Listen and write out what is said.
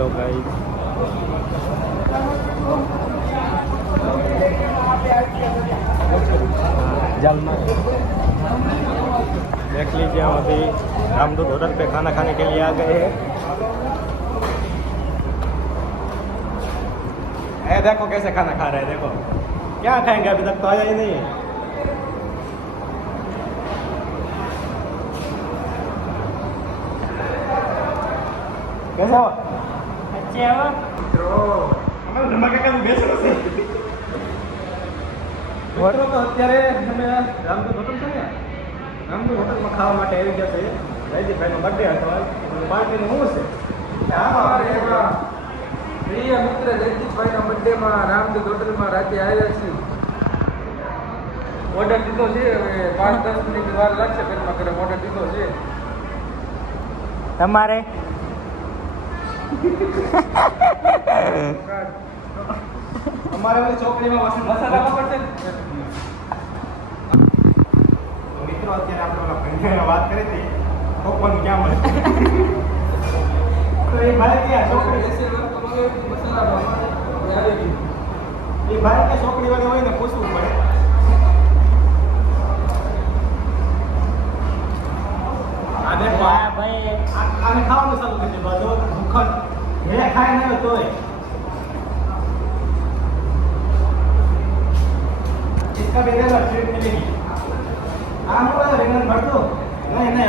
Hello guys, देख लीजिए हम अभी रामदूत होटल पे खाना खाने के लिए आ गए हैं। देखो कैसे खाना खा रहे हैं, देखो क्या खाएंगे, अभी तक तो आया ही नहीं है। कैसा हो? अच्छे हो? અત્યારે અમે રામદૂત હોટલ છે ને, રામદૂત હોટલમાં ખાવા માટે આવી ગયા છે. જયદીપભાઈનો બર્થડે હતો, પાર્ટીનું શું છે? પ્રિય મિત્ર જયદીપભાઈના બર્થડેમાં રામદૂત હોટલમાં રાતે આવ્યા છીએ. ઓર્ડર દીધો છે, હવે 5-10 મિનિટ વાર લાગશે. ઘરમાં ઘરે ઓર્ડર દીધો છે. તમારે અમારે ઓલી ચોકડીમાં મસાલા વાપરશે ને. મિત્રો અત્યારે આપણે ઓલા ભાઈને વાત કરી હતી, ટોપવાનું ક્યાં મળે તો એ ભાઈ ક્યાં ચોકડી એ ભાઈ કે ચોકડી વાળા હોય ને પૂછવું પડે. આ દેખો હા ભાઈ, આને ખાવાનું ચાલુ કરી દે બધો ભૂખડ હે ખાય નહીં તોય इसका बेटा स्वीट मिलेगी. हाँ, रिंगन भर दो. नहीं नहीं